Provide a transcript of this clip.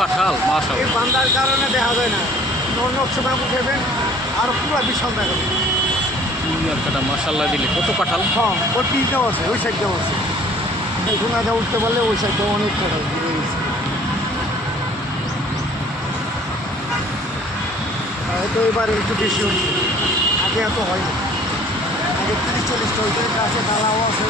কাঁঠাল মাশাআল্লাহ। এই বান্দার কারণে দেখা যায় না, অন্য সময় উঠেবেন আর পুরো বিশাল দেখা যায়। আর কাটা মাশাআল্লাহ দিলে কত কাঁঠাল। হ্যাঁ, ওর তিনটাও আছে, ওই সাইডটাও আছে। এখন আগে উঠতে পারলে ওই সাইডটাও অনেক কাঁঠাল বেড়ে গেছে। হয়তো এবার একটু বেশি হচ্ছে, আগে এত হয় না। আগে 30-40টা হইতে গাছে ডালাও আছে।